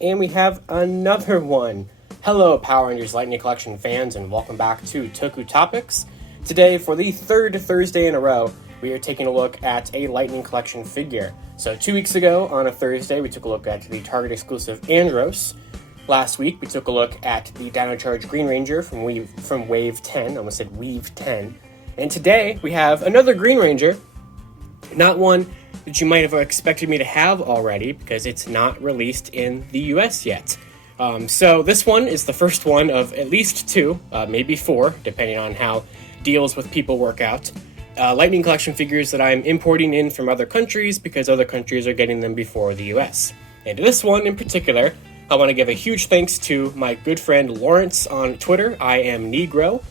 and we have another one. Hello, Power Rangers Lightning Collection fans, and welcome back to Toku Topics. Today, for the third Thursday in a row, we are taking a look at a Lightning Collection figure. So 2 weeks ago, on a Thursday, we took a look at the Target exclusive Andros. Last week, we took a look at the Dino Charge Green Ranger from Wave 10. I almost said Weave 10. And today, we have another Green Ranger. Not one that you might have expected me to have already, because it's not released in the US yet. So this one is the first one of at least two, maybe four, depending on how deals with people work out. Lightning Collection figures that I'm importing in from other countries because other countries are getting them before the US. And this one in particular, I want to give a huge thanks to my good friend Lawrence on Twitter, I am Negro,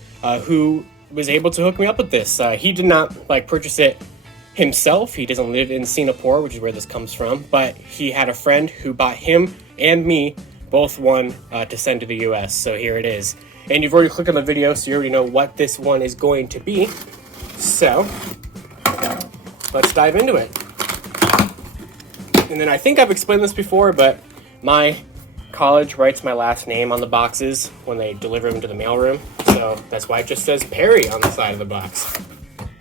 who was able to hook me up with this. He did not purchase it himself. He doesn't live in Singapore, which is where this comes from, but he had a friend who bought him and me both one to send to the US, so here it is. And you've already clicked on the video, so you already know what this one is going to be. So, let's dive into it. And then I think I've explained this before, but my college writes my last name on the boxes when they deliver them to the mailroom, so that's why it just says Perry on the side of the box.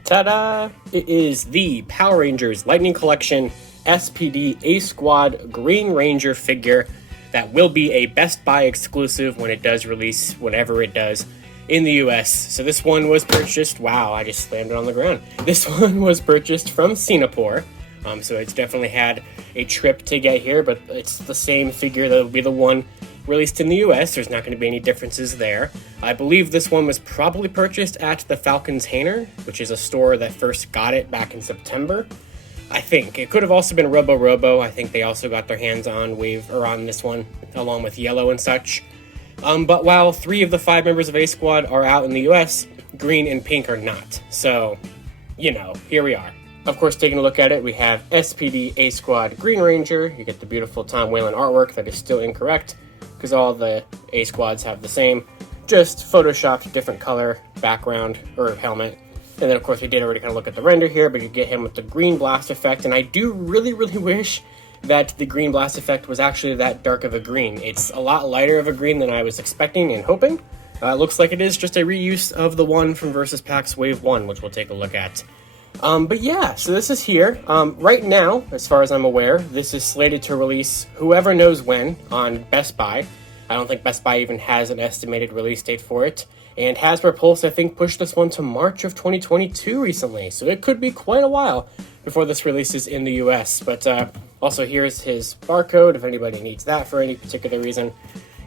Ta-da! It is the Power Rangers Lightning Collection S.P.D. A-Squad Green Ranger figure that will be a Best Buy exclusive when it does release, whenever it does, in the US. So this one was purchased, wow, I just slammed it on the ground. This one was purchased from Singapore, so it's definitely had a trip to get here, but it's the same figure that will be the one released in the US. There's not going to be any differences there. I believe this one was probably purchased at the Falcon's Hangar, which is a store that first got it back in September. I think. It could have also been Robo. I think they also got their hands on on this one, along with Yellow and such. But while 3 of the 5 members of A-Squad are out in the US, Green and Pink are not. So, here we are. Of course, taking a look at it, we have S.P.D. A-Squad Green Ranger. You get the beautiful Tom Whalen artwork that is still incorrect, because all the A-Squads have the same, just photoshopped different color background or helmet. And then, of course, we did already kind of look at the render here, but you get him with the green blast effect, and I do really, really wish that the green blast effect was actually that dark of a green. It's a lot lighter of a green than I was expecting and hoping. It looks like it is just a reuse of the one from Versus Packs Wave 1, which we'll take a look at. But yeah, so this is here. Right now, as far as I'm aware, this is slated to release whoever knows when on Best Buy. I don't think Best Buy even has an estimated release date for it. And Hasbro Pulse, I think, pushed this one to March of 2022 recently. So it could be quite a while before this releases in the US. But also here's his barcode if anybody needs that for any particular reason.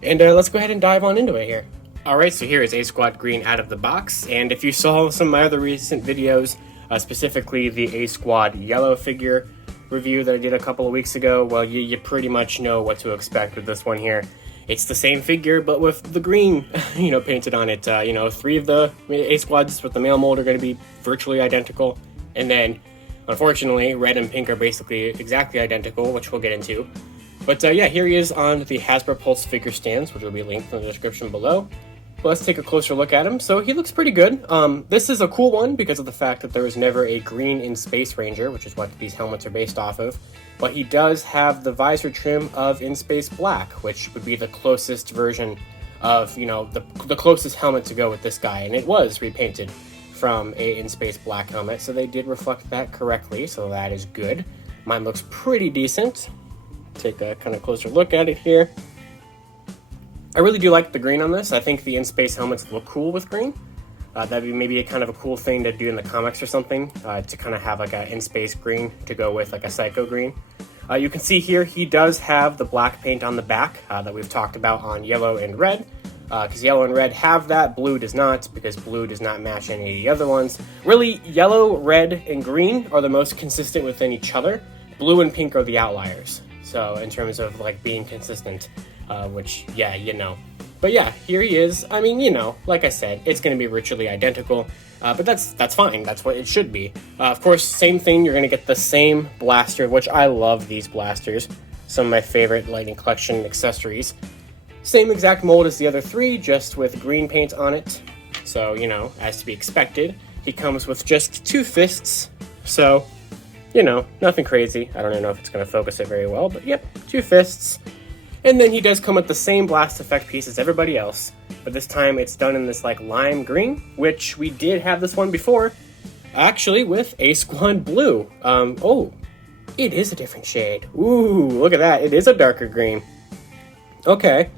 And let's go ahead and dive on into it here. Alright, so here is A-Squad Green out of the box. And if you saw some of my other recent videos, specifically the A-Squad Yellow figure review that I did a couple of weeks ago, well, you pretty much know what to expect with this one here. It's the same figure, but with the green, painted on it. 3 of the A-Squads with the male mold are going to be virtually identical. And then, unfortunately, red and pink are basically exactly identical, which we'll get into. But yeah, here he is on the Hasbro Pulse figure stands, which will be linked in the description below. But let's take a closer look at him. So he looks pretty good. This is a cool one because of the fact that there was never a green in Space Ranger, which is what these helmets are based off of. But he does have the visor trim of In Space Black, which would be the closest version of, the closest helmet to go with this guy. And it was repainted from a In Space Black helmet, so they did reflect that correctly, so that is good. Mine looks pretty decent. Take a kind of closer look at it here. I really do like the green on this. I think the In Space helmets look cool with green. That'd be maybe a kind of a cool thing to do in the comics or something, to kind of have like a In Space green to go with like a Psycho green. You can see here he does have the black paint on the back that we've talked about on Yellow and Red, because Yellow and Red have that, Blue does not, because Blue does not match any of the other ones. Really, Yellow, Red, and Green are the most consistent within each other. Blue and Pink are the outliers, so in terms of being consistent, which, yeah, But yeah, here he is. I mean, like I said, it's going to be virtually identical, but that's fine. That's what it should be. Of course, same thing, you're going to get the same blaster, which I love these blasters. Some of my favorite Lightning Collection accessories. Same exact mold as the other 3, just with green paint on it. So, as to be expected, he comes with just 2 fists. So, nothing crazy. I don't even know if it's going to focus it very well, but yep, 2 fists. And then he does come with the same blast effect piece as everybody else, but this time it's done in this like lime green, which we did have this one before, actually with A-Squad Blue. Oh, it is a different shade. Ooh, look at that. It is a darker green. Okay.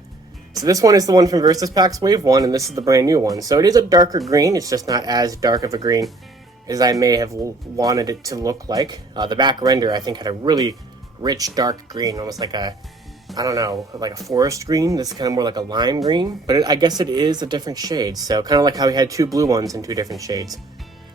So this one is the one from Versus Packs Wave 1, and this is the brand new one. So it is a darker green. It's just not as dark of a green as I may have wanted it to look like. The back render, I think, had a really rich dark green, almost like a, I don't know, like a forest green. This is kind of more like a lime green, but I guess it is a different shade. So kind of like how we had two blue ones in two different shades.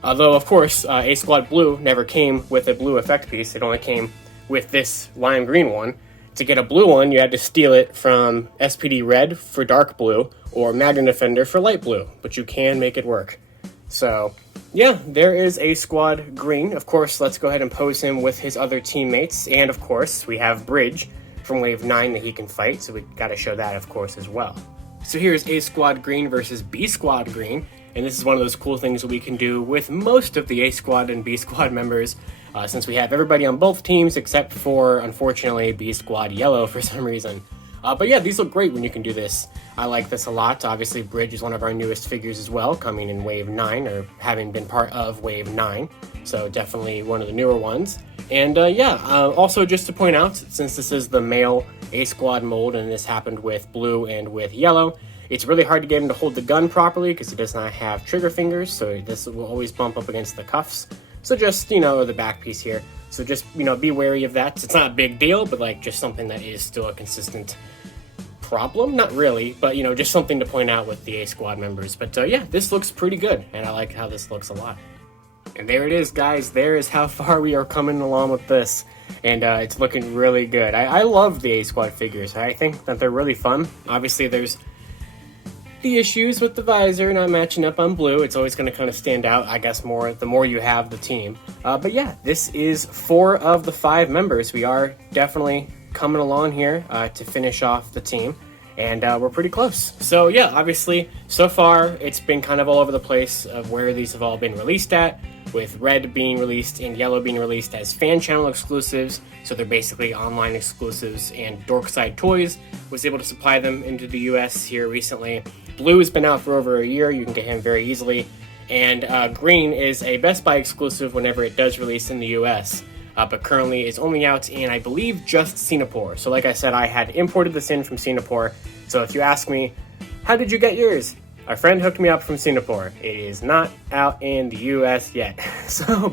Although, of course, A-Squad Blue never came with a blue effect piece. It only came with this lime green one. To get a blue one, you had to steal it from S.P.D Red for dark blue or Magnet Defender for light blue, but you can make it work. So, yeah, there is A-Squad Green. Of course, let's go ahead and pose him with his other teammates. And, of course, we have Bridge from Wave 9 that he can fight, so we got to show that, of course, as well. So here's A-Squad Green versus B-Squad Green, and this is one of those cool things that we can do with most of the A-Squad and B-Squad members, since we have everybody on both teams except for, unfortunately, B-Squad Yellow for some reason. But yeah, these look great when you can do this. I like this a lot. Obviously, Bridge is one of our newest figures as well, coming in Wave 9, or having been part of Wave 9. So definitely one of the newer ones. And also just to point out, since this is the male A-Squad mold, and this happened with blue and with yellow, it's really hard to get him to hold the gun properly because he does not have trigger fingers, so this will always bump up against the cuffs. So just, or the back piece here. So just, be wary of that. It's not a big deal, but like just something that is still a consistent problem. Not really, but just something to point out with the A-Squad members. But yeah, this looks pretty good, and I like how this looks a lot. And there it is, guys. There is how far we are coming along with this. And it's looking really good. I love the A-Squad figures. I think that they're really fun. Obviously, there's the issues with the visor not matching up on blue. It's always going to kind of stand out, I guess, more the more you have the team. But yeah, this is 4 of the 5 members. We are definitely coming along here to finish off the team, and we're pretty close. So yeah, obviously, so far it's been kind of all over the place of where these have all been released at, with red being released and yellow being released as fan channel exclusives, so they're basically online exclusives, and Dorkside Toys was able to supply them into the US here recently. Blue has been out for over a year. You can get him very easily. And green is a Best Buy exclusive whenever it does release in the US, but currently is only out in, I believe, just Singapore. So like I said, I had imported this in from Singapore. So if you ask me, how did you get yours? A friend hooked me up from Singapore. It is not out in the US yet,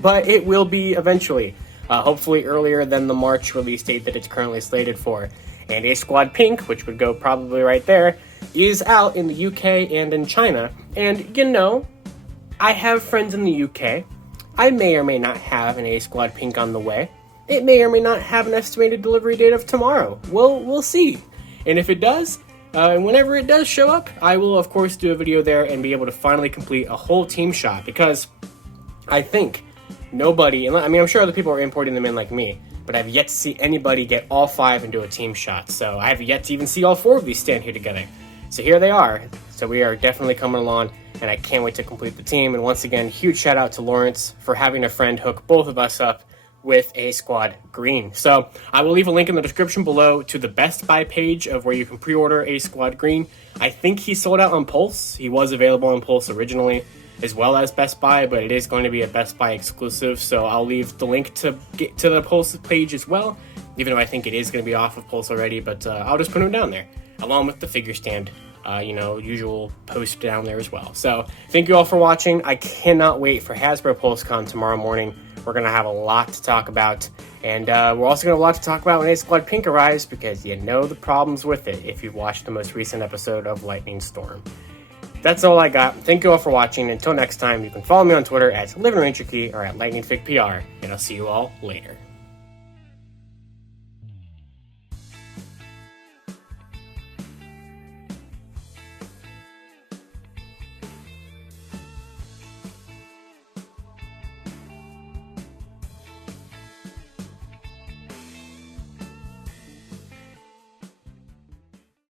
but it will be eventually. Hopefully earlier than the March release date that it's currently slated for. And A-Squad Pink, which would go probably right there, is out in the UK and in China. And I have friends in the UK. I may or may not have an A-Squad Pink on the way. It may or may not have an estimated delivery date of tomorrow. We'll see. And if it does, and whenever it does show up, I will of course do a video there and be able to finally complete a whole team shot, because I think nobody, I'm sure other people are importing them in like me, but I've yet to see anybody get all 5 and do a team shot. So I have yet to even see all 4 of these stand here together. So here they are. So we are definitely coming along, and I can't wait to complete the team. And once again, huge shout out to Lawrence for having a friend hook both of us up with A-Squad Green. So I will leave a link in the description below to the Best Buy page of where you can pre-order A-Squad Green. I think he sold out on Pulse. He was available on Pulse originally, as well as Best Buy, but it is going to be a Best Buy exclusive. So I'll leave the link to get to the Pulse page as well, even though I think it is going to be off of Pulse already, but I'll just put them down there, along with the figure stand, usual post down there as well. So thank you all for watching. I cannot wait for Hasbro PulseCon tomorrow morning. We're going to have a lot to talk about, and we're also going to have a lot to talk about when A-Squad Pink arrives, because you know the problems with it if you've watched the most recent episode of Lightning Storm. That's all I got. Thank you all for watching. Until next time, you can follow me on Twitter at LivingRangerKey or at LightningFigPR, and I'll see you all later.